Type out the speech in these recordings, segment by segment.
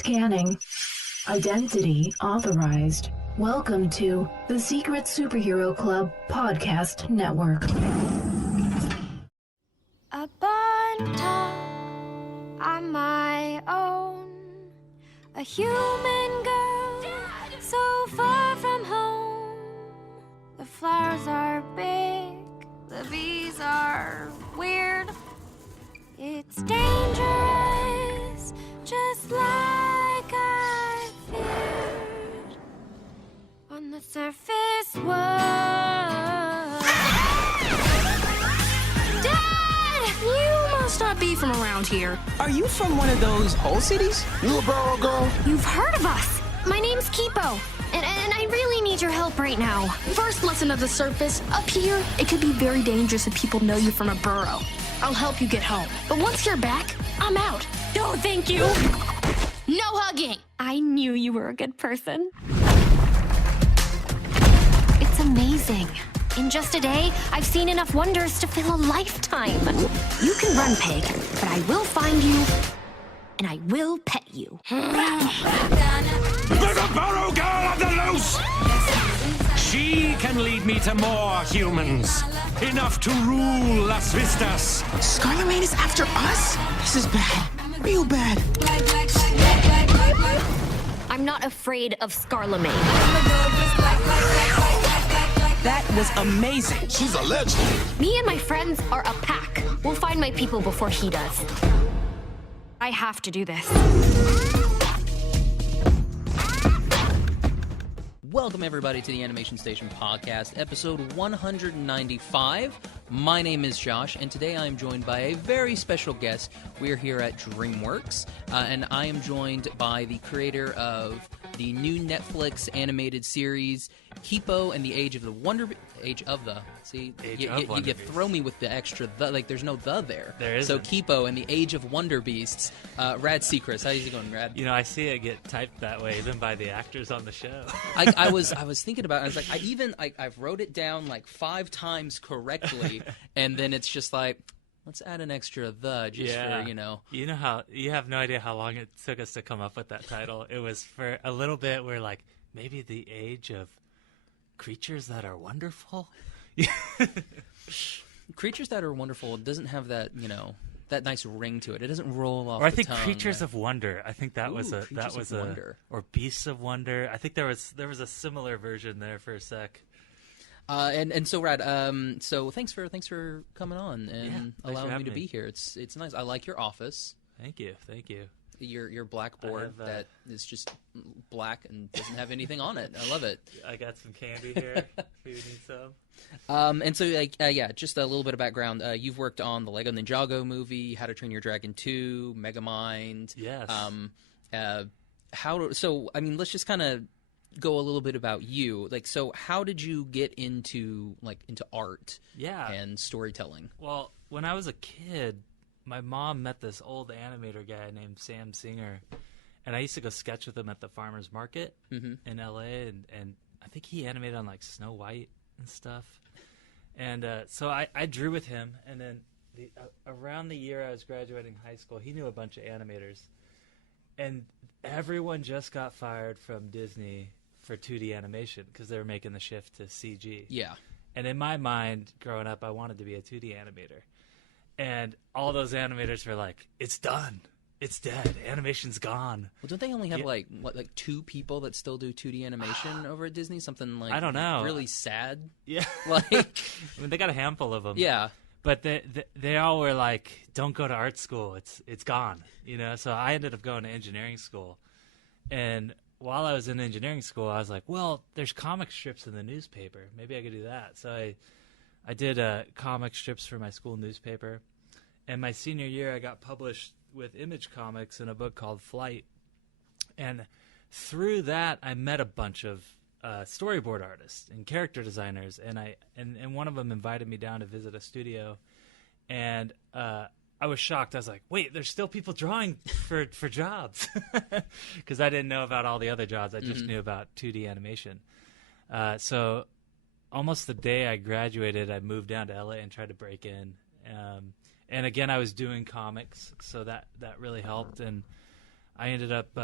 Scanning. Identity authorized. Welcome to the Secret Superhero Club Podcast Network. Up on top, on my own, a human girl, so far from home. The flowers are big, the bees are weird. It's dangerous, just like I feared. On the surface was... Dad! You must not be from around here. Are you from one of those whole cities? You a barrel girl? You've heard of us. My name's Kipo, and I really need your help right now. First lesson of the surface. Up here, it could be very dangerous if people know you from a burrow. I'll help you get home. But once you're back, I'm out. No, thank you. No hugging. I knew you were a good person. It's amazing. In just a day, I've seen enough wonders to fill a lifetime. You can run, Peg, but I will find you, and I will pet you. There's a burrow girl on the loose! She can lead me to more humans. Enough to rule Las Vistas. Scarlet Man is after us? This is bad. Real bad. I'm not afraid of Scarlet. That was amazing. She's a legend. Me and my friends are a pack. We'll find my people before he does. I have to do this. Welcome, everybody, to the Animation Station Podcast, episode 195. My name is Josh, and today I am joined by a very special guest. We are here at DreamWorks, and I am joined by the creator of the new Netflix animated series, Kipo and the Age of the See, you throw me with the extra the, like there's no the there. There isn't. So Kipo and the Age of Wonderbeasts, Radford Sechrist. How's it going, Rad? You know, I see it get typed that way even by the actors on the show. I was thinking about it. I was like, I've wrote it down like 5 times correctly, and then it's just like, let's add an extra the just for, you know. You know how you have no idea how long it took us to come up with that title. It was for a little bit. We're like, maybe the age of creatures that are wonderful. Creatures that are wonderful doesn't have that, you know, that nice ring to it. It doesn't roll off. Or I the think tongue, Creatures right? of Wonder. I think that was a Wonder. or Beasts of Wonder. I think there was a similar version there for a sec. And so Rad, so thanks for coming on and allowing me to be here. It's nice. I like your office. Thank you. Your blackboard that is just black and doesn't have anything on it. I love it. I got some candy here if you need some. And so, just a little bit of background. You've worked on the Lego Ninjago movie, How to Train Your Dragon 2, Megamind. Yes. Let's just kind of go a little bit about you. Like, so how did you get into art and storytelling? Well, when I was a kid, my mom met this old animator guy named Sam Singer, and I used to go sketch with him at the farmer's market in L.A., and I think he animated on, like, Snow White and stuff. And so I drew with him, and then around the year I was graduating high school, he knew a bunch of animators. And everyone just got fired from Disney for 2D animation because they were making the shift to CG. Yeah. And in my mind, growing up, I wanted to be a 2D animator. And all those animators were like, it's done. It's dead. Animation's gone. Well, don't they only have like 2 people that still do 2D animation over at Disney? Something like, I don't know. Really sad. Yeah. Like, I mean, they got a handful of them. Yeah. But they all were like, don't go to art school. It's gone. You know. So I ended up going to engineering school, and while I was in engineering school, I was like, well, there's comic strips in the newspaper. Maybe I could do that. So I did comic strips for my school newspaper. And my senior year, I got published with Image Comics in a book called Flight. And through that, I met a bunch of storyboard artists and character designers. And one of them invited me down to visit a studio. And I was shocked. I was like, wait, there's still people drawing for jobs. Because I didn't know about all the other jobs. I just knew about 2D animation. So almost the day I graduated, I moved down to LA and tried to break in. And again, I was doing comics, so that really helped. And I ended up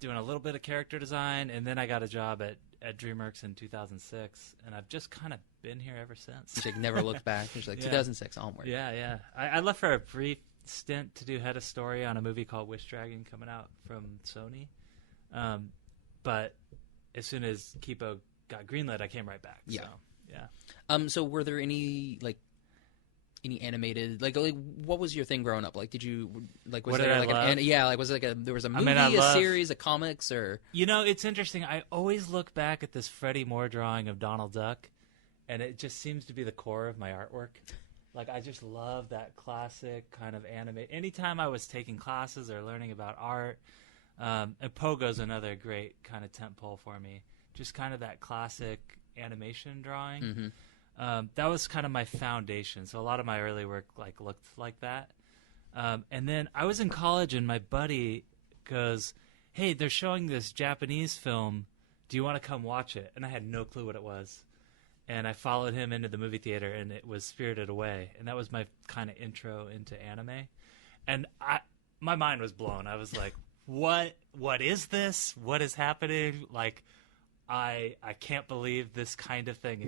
doing a little bit of character design, and then I got a job at DreamWorks in 2006, and I've just kind of been here ever since. She's like, never looked back. She's like, 2006 onward. Yeah. I left for a brief stint to do head of story on a movie called Wish Dragon coming out from Sony. But as soon as Kipo got greenlit, I came right back. Yeah. So, yeah. So were there any animated what was your thing growing up? Like, did you was What there did I love? was it there was a movie, I love, series, a comics, or it's interesting. I always look back at this Freddie Moore drawing of Donald Duck, and it just seems to be the core of my artwork. Like, I just love that classic kind of anime. Anytime I was taking classes or learning about art, and Pogo's another great kind of tentpole for me. Just kind of that classic animation drawing. Mm-hmm. That was kind of my foundation. So a lot of my early work looked like that. And then I was in college, and my buddy goes, "Hey, they're showing this Japanese film. Do you want to come watch it?" And I had no clue what it was. And I followed him into the movie theater, and it was Spirited Away. And that was my kind of intro into anime. And my mind was blown. I was like, what is this? What is happening? Like, I can't believe this kind of thing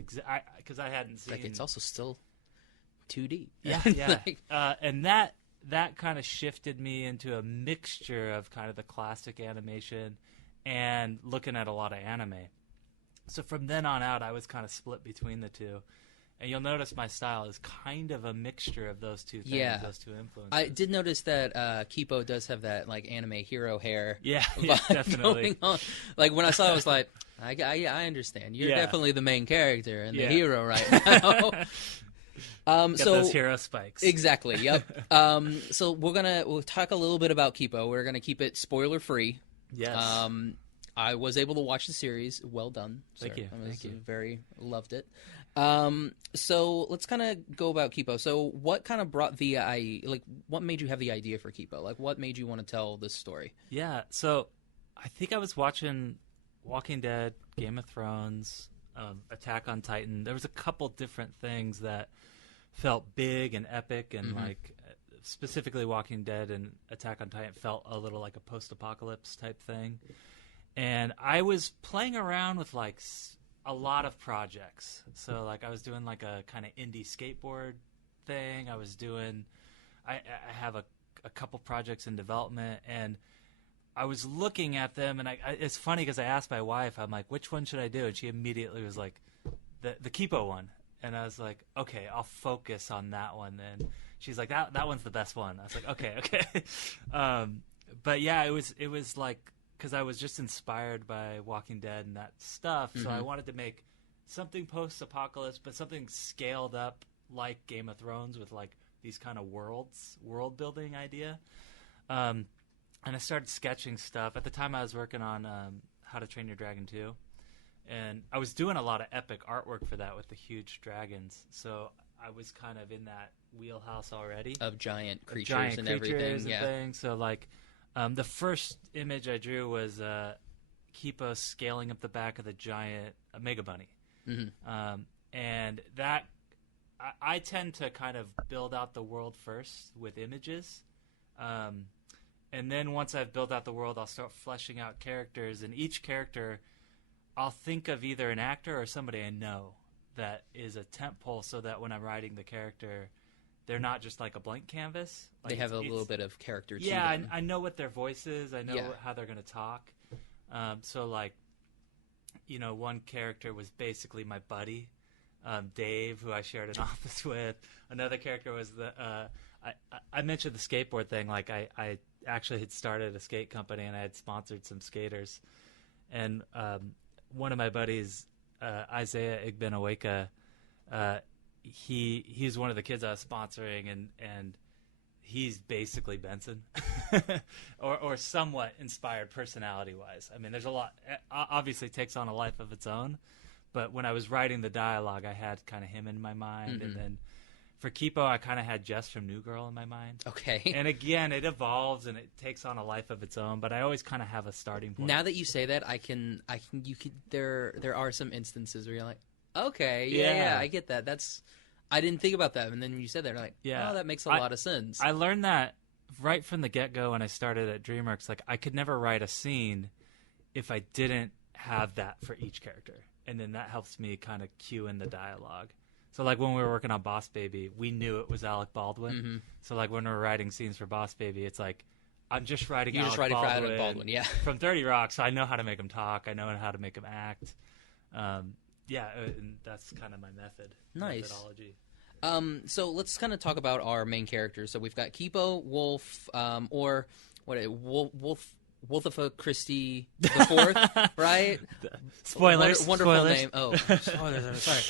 because I hadn't seen. Like, it's also still 2D. Yeah. And that kind of shifted me into a mixture of kind of the classic animation and looking at a lot of anime. So from then on out, I was kind of split between the two. And you'll notice my style is kind of a mixture of those two things, those two influences. I did notice that Kipo does have that anime hero hair. Yeah, vibe definitely. Going on. Like, when I saw it, I was like, I understand. You're definitely the main character and the hero right now. Got those hero spikes. Exactly. Yep. So we'll talk a little bit about Kipo. We're gonna keep it spoiler free. Yes. I was able to watch the series. Well done, sir. Thank you. Thank you. Very loved it. So let's kind of go about Kipo. So what kind of brought what made you have the idea for Kipo? Like, what made you want to tell this story? Yeah. So I think I was watching Walking Dead, Game of Thrones, Attack on Titan. There was a couple different things that felt big and epic, and specifically Walking Dead and Attack on Titan felt a little like a post-apocalypse type thing. And I was playing around with a lot of projects. So I was doing a kind of indie skateboard thing. I have a couple projects in development, and I was looking at them, and it's funny because I asked my wife, I'm like, which one should I do? And she immediately was like, the Kipo one. And I was like, okay, I'll focus on that one then. She's like, that one's the best one. I was like, okay. But yeah, it was like, because I was just inspired by Walking Dead and that stuff, so I wanted to make something post-apocalypse, but something scaled up like Game of Thrones with these kind of world-building idea. And I started sketching stuff. At the time, I was working on How to Train Your Dragon 2, and I was doing a lot of epic artwork for that with the huge dragons, so I was kind of in that wheelhouse already. Of giant creatures and everything. Things. So the first image I drew was Kipo scaling up the back of the giant Mega Bunny. And that I tend to kind of build out the world first with images. And then once I've built out the world, I'll start fleshing out characters. And each character, I'll think of either an actor or somebody I know that is a tentpole, so that when I'm writing the character, they're not just like a blank canvas. They have a little bit of character to them. them. I know what their voice is. I know how they're going to talk. One character was basically my buddy, Dave, who I shared an office with. Another character was I mentioned the skateboard thing. I actually had started a skate company, and I had sponsored some skaters. And one of my buddies, Isaiah Igbenaweka, he's one of the kids I was sponsoring, and he's basically Benson, or somewhat inspired personality-wise. I mean, there's a lot. Obviously, takes on a life of its own. But when I was writing the dialogue, I had kind of him in my mind, and then for Kipo, I kind of had Jess from New Girl in my mind. Okay. And again, it evolves and it takes on a life of its own. But I always kind of have a starting point. Now that you say that, there are some instances where you're like, okay, yeah, I get that. I didn't think about that, and then when you said that, I'm like, oh, that makes a lot of sense. I learned that right from the get-go when I started at DreamWorks, like I could never write a scene if I didn't have that for each character. And then that helps me kind of cue in the dialogue. So like when we were working on Boss Baby, we knew it was Alec Baldwin. Mm-hmm. So like when we're writing scenes for Boss Baby, it's like I'm just writing You're Alec just writing Baldwin, for Alec Baldwin, yeah. from 30 Rock, so I know how to make him talk. I know how to make him act. And that's kind of my methodology. So let's kind of talk about our main characters. So we've got Kipo, Wolf, Wolfifa Christie the Fourth, right? Spoilers. Wonderful Spoilers. name. Oh, spoilers. I'm sorry.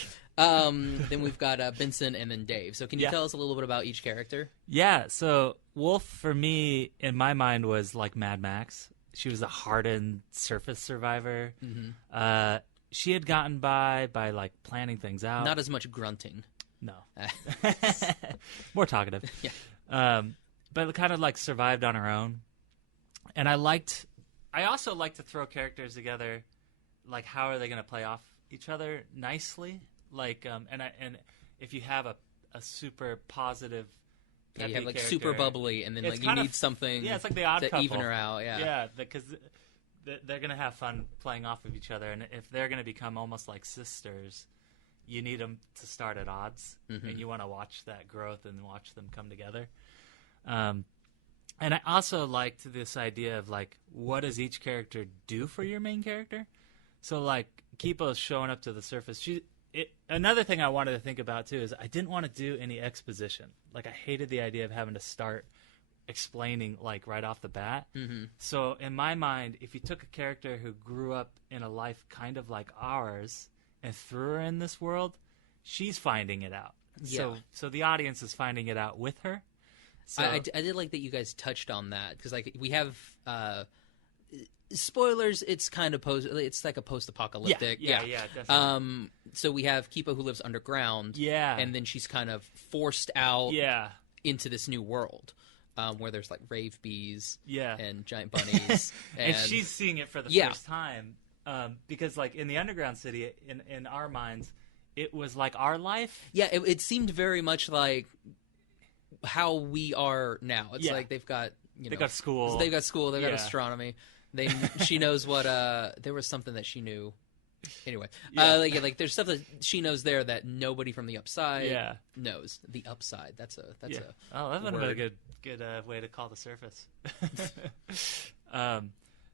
Then we've got Benson and then Dave. So can you tell us a little bit about each character? Yeah. So Wolf, for me, in my mind, was like Mad Max. She was a hardened surface survivor. Mm-hmm. She had gotten by like planning things out. Not as much grunting. No. More talkative. Yeah. But kind of like survived on her own. And I also like to throw characters together, like how are they going to play off each other nicely? Like, and if you have a super positive, you have like character, super bubbly, and then like you need something. Yeah, it's like the Odd to Couple. even her out. Yeah. Yeah, because they're going to have fun playing off of each other, and if they're going to become almost like sisters, you need them to start at odds, and you want to watch that growth and watch them come together. And I also liked this idea of like, what does each character do for your main character? So like Kipo's showing up to the surface. Another thing I wanted to think about too is I didn't want to do any exposition. Like I hated the idea of having to start explaining like right off the bat. Mm-hmm. So in my mind, if you took a character who grew up in a life kind of like ours and threw her in this world, she's finding it out. Yeah. So the audience is finding it out with her. So, I did like that you guys touched on that because like we have spoilers. It's kind of it's like a post-apocalyptic. Yeah, definitely. So we have Kipo who lives underground. Yeah, and then she's kind of forced out. Yeah. Into this new world. Where there's like rave bees. Yeah. And giant bunnies. and she's seeing it for the first time because like in the underground city in our minds it was like our life. Yeah, it seemed very much like how we are now. It's like they've got they've got school, they've got astronomy. She knows what there was something that she knew. Anyway, like there's stuff that she knows there that nobody from the upside knows. The upside. That would have been a good way to call the surface.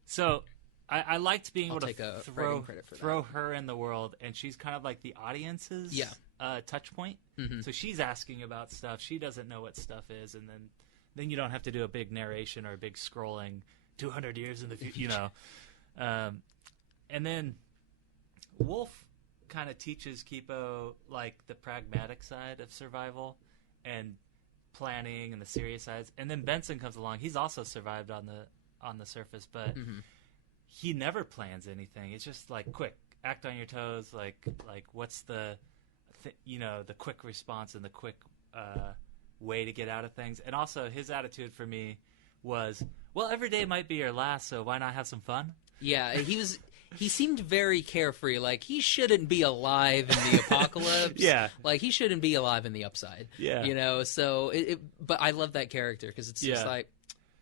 So I liked being able to throw her in the world, and she's kind of like the audience's touch point. Mm-hmm. So she's asking about stuff. She doesn't know what stuff is, and then you don't have to do a big narration or a big scrolling 200 years in the future, and then Wolf kind of teaches Kipo like the pragmatic side of survival and planning and the serious sides, and then Benson comes along. He's also survived on the surface, but he never plans anything. It's just like quick, act on your toes. Like what's the the quick response and the quick way to get out of things. And also his attitude for me was, well, every day might be your last, so why not have some fun? Yeah, he seemed very carefree. Like he shouldn't be alive in the apocalypse. Yeah, like he shouldn't be alive in the upside. Yeah, So but I love that character because it's just like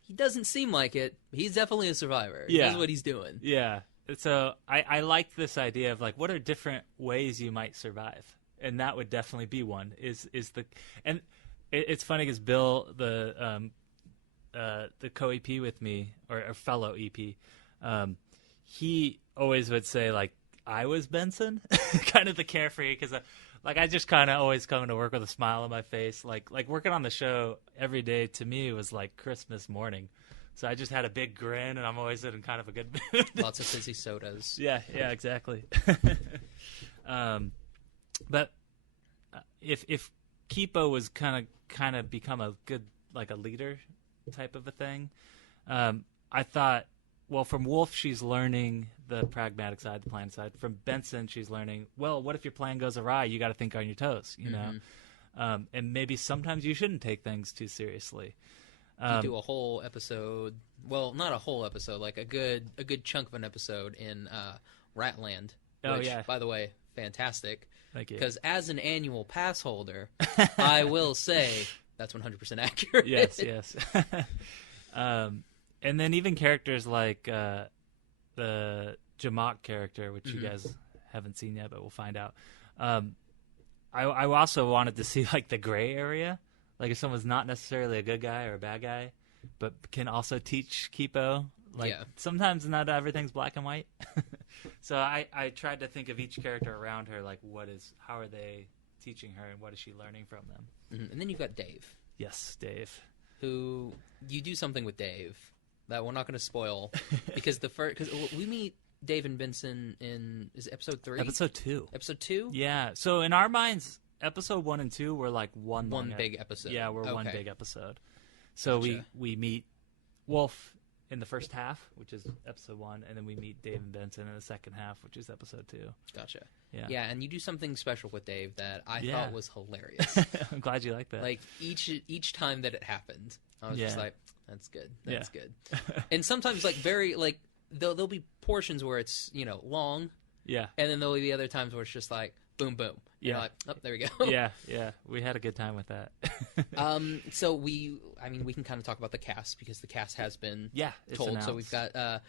he doesn't seem like it. He's definitely a survivor. He knows what he's doing. Yeah. So I like this idea of like, what are different ways you might survive, and that would definitely be one. It's funny because Bill, the co-EP with me or fellow EP, he always would say like I was Benson, kind of the carefree, because like I just kind of always come to work with a smile on my face. Like working on the show every day to me was like Christmas morning. So I just had a big grin, and I'm always in kind of a good mood. Lots of fizzy sodas. Yeah, exactly. But if Kipo was kind of become a good like a leader type of a thing, I thought, well, from Wolf she's learning the pragmatic side, the plan side. From Benson she's learning, well, what if your plan goes awry? You got to think on your toes, you know, and maybe sometimes you shouldn't take things too seriously. You do a whole episode, well, not a whole episode, like a good chunk of an episode in Ratland. Which, by the way, fantastic. Thank you. Because as an annual pass holder, I will say That's 100% accurate. Yes. And then even characters like the Jamak character, which you guys haven't seen yet, but we'll find out. I also wanted to see like the gray area, like if someone's not necessarily a good guy or a bad guy, but can also teach Kipo. Like sometimes not everything's black and white. So I tried to think of each character around her, like how are they teaching her and what is she learning from them. And then you've got Dave. Yes, Dave. Who you do something with Dave that we're not going to spoil because we meet Dave and Benson in episode 3? Episode 2. Episode 2? Yeah. So in our minds, episode 1 and 2 were like one big episode. Yeah, we're one big episode. So Gotcha. we meet Wolf in the first half, which is episode 1, and then we meet Dave and Benson in the second half, which is episode 2. Gotcha. Yeah. Yeah, and you do something special with Dave that I thought was hilarious. I'm glad you like that. Like each time that it happened, I was just like, "That's good. That's good." And sometimes, like there'll be portions where it's long, yeah, and then there'll be the other times where it's just like boom, boom. Yeah. You're like, oh, there we go. yeah. We had a good time with that. So we can kind of talk about the cast because the cast has been told. Announced. So we've got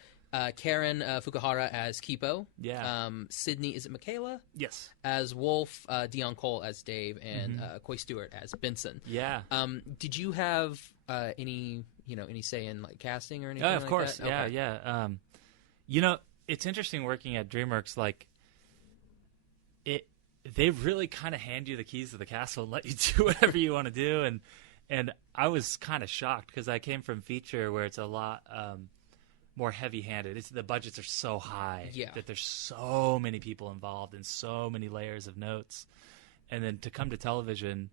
Karen Fukuhara as Kipo. Yeah. Sydney, is it Michaela? Yes. As Wolf, Dion Cole as Dave, and Coy Stewart as Benson. Yeah. Did you have any say in like casting or anything? Oh, of course. That? Okay. Yeah. It's interesting working at DreamWorks. Like, they really kind of hand you the keys to the castle and let you do whatever you want to do. And I was kind of shocked because I came from feature where it's a lot more heavy-handed. The budgets are so high that there's so many people involved and so many layers of notes. And then to come to television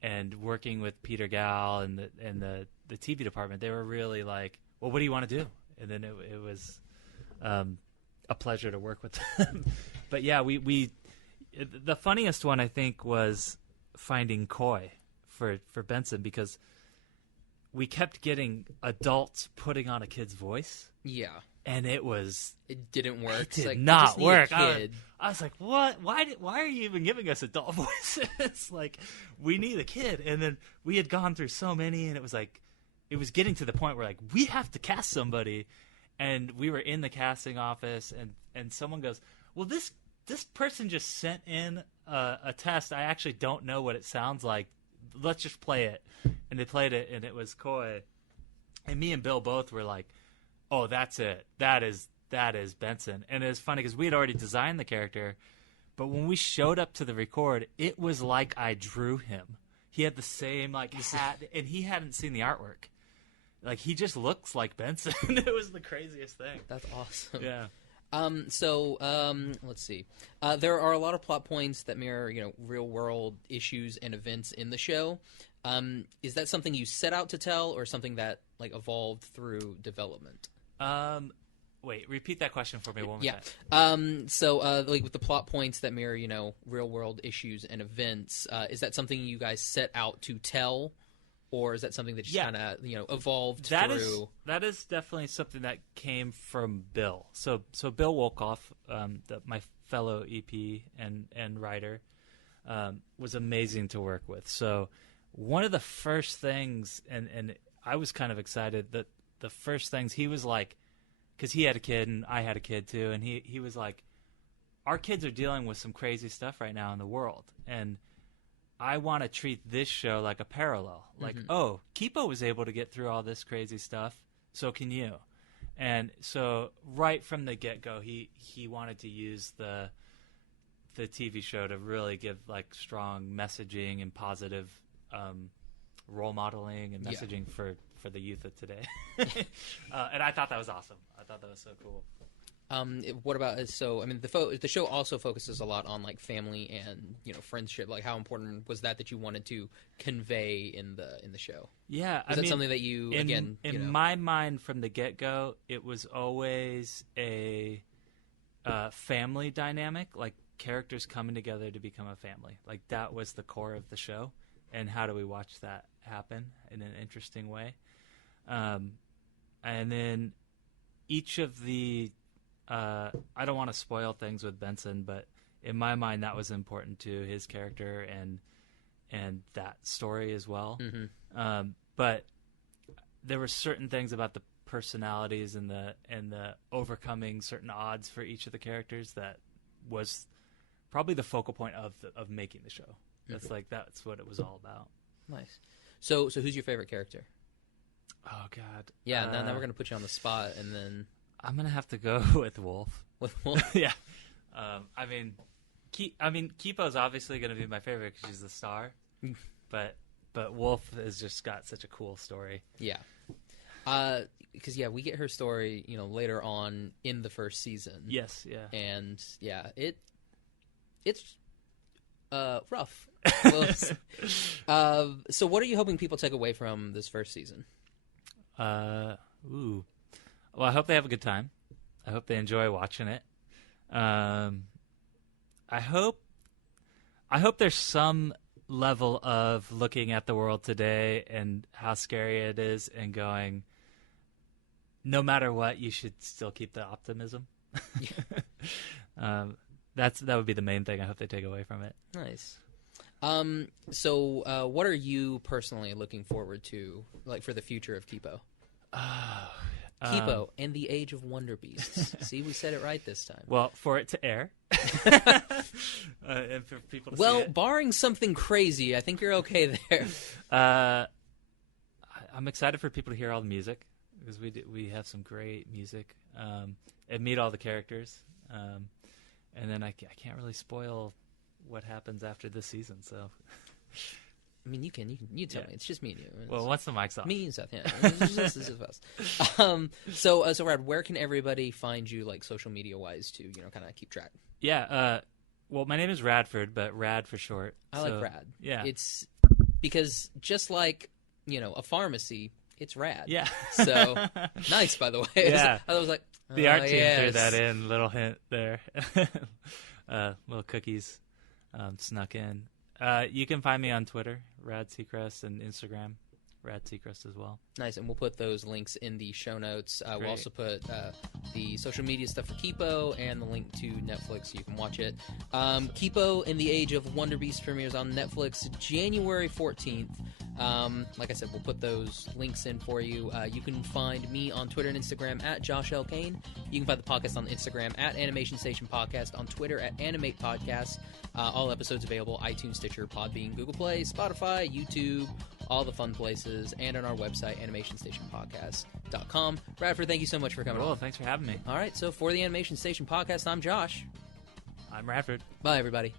and working with Peter Gal and the TV department, they were really like, well, what do you want to do? And then it was a pleasure to work with them. But yeah, we the funniest one I think was finding Coy for Benson because we kept getting adults putting on a kid's voice. Yeah. And it didn't work. It did like, not work. I was like, what? Why are you even giving us adult voices? Like, we need a kid. And then we had gone through so many, and it was getting to the point where like we have to cast somebody. And we were in the casting office, and someone goes, well, this person just sent in a test. I actually don't know what it sounds like. Let's just play it. And they played it, and it was Coy. And me and Bill both were like, oh, that's it. That is Benson. And it was funny because we had already designed the character, but when we showed up to the record, it was like I drew him. He had the same like hat, and he hadn't seen the artwork. Like, he just looks like Benson. It was the craziest thing. That's awesome. Yeah. Let's see. There are a lot of plot points that mirror, real-world issues and events in the show. Is that something you set out to tell, or something that like evolved through development? Wait, repeat that question for me one more time. Like with the plot points that mirror, real-world issues and events, is that something you guys set out to tell? Or is that something that just kind of, evolved through? That is definitely something that came from Bill. So Bill Wolkoff, my fellow EP and writer, was amazing to work with. So one of the first things, and I was kind of excited that the first things he was like, because he had a kid and I had a kid too, and he was like, our kids are dealing with some crazy stuff right now in the world, and I want to treat this show like a parallel. Like, oh, Kipo was able to get through all this crazy stuff, so can you. And so right from the get-go, he wanted to use the TV show to really give like strong messaging and positive role modeling and messaging for the youth of today. And I thought that was awesome. I thought that was so cool. What about the show also focuses a lot on like family and friendship. Like, how important was that you wanted to convey in the show? Yeah, was that something that you in my mind from the get go? It was always a family dynamic, like characters coming together to become a family. Like, that was the core of the show, and how do we watch that happen in an interesting way? And then each of the I don't want to spoil things with Benson, but in my mind that was important to his character, that story as well. Mm-hmm. But there were certain things about the personalities and the overcoming certain odds for each of the characters that was probably the focal point of making the show. That's that's what it was all about. Nice. So who's your favorite character? Oh God. Yeah. Now we're gonna put you on the spot, and then I'm gonna have to go with Wolf. With Wolf. Yeah. I mean, Kipo's obviously gonna be my favorite because she's the star, but Wolf has just got such a cool story. Yeah. Because we get her story, later on in the first season. Yes, yeah. And it's rough. So what are you hoping people take away from this first season? Well, I hope they have a good time. I hope they enjoy watching it. I hope there's some level of looking at the world today and how scary it is and going, no matter what, you should still keep the optimism. That would be the main thing I hope they take away from it. Nice. So what are you personally looking forward to, for the future of Kipo? Kipo and the Age of Wonderbeasts. See, we said it right this time. Well, for it to air. And for people to see it. Barring something crazy, I think you're okay there. I'm excited for people to hear all the music, because we have some great music, and meet all the characters. And then I can't really spoil what happens after this season, so... I mean, you tell me. It's just me and you. Well, once the mic's off. Me and Seth, yeah. This is us. So Rad, where can everybody find you, social media-wise, to, kind of keep track? Yeah, well, my name is Radford, but Rad for short. I like Rad. Yeah. It's because just like, a pharmacy, it's rad. Yeah. So, nice, by the way. Yeah. I was like, the art team yes. threw that in, little hint there. Little cookies snuck in. You can find me on Twitter, Rad Sechrist, and Instagram, Rad Sechrist as well. Nice, and we'll put those links in the show notes. We'll Great. also put the social media stuff for Kipo and the link to Netflix so you can watch it. Kipo in the Age of Wonderbeasts premieres on Netflix January 14th. Like I said, we'll put those links in for you. You can find me on Twitter and Instagram at Josh L. Kane. You can find the podcast on Instagram at Animation Station Podcast, on Twitter at Animate Podcast. All episodes available, iTunes, Stitcher, Podbean, Google Play, Spotify, YouTube, all the fun places, and on our website, animationstationpodcast.com. Radford, thank you so much for coming on. Thanks for having me. All right, so for the Animation Station Podcast, I'm Josh. I'm Radford. Bye, everybody.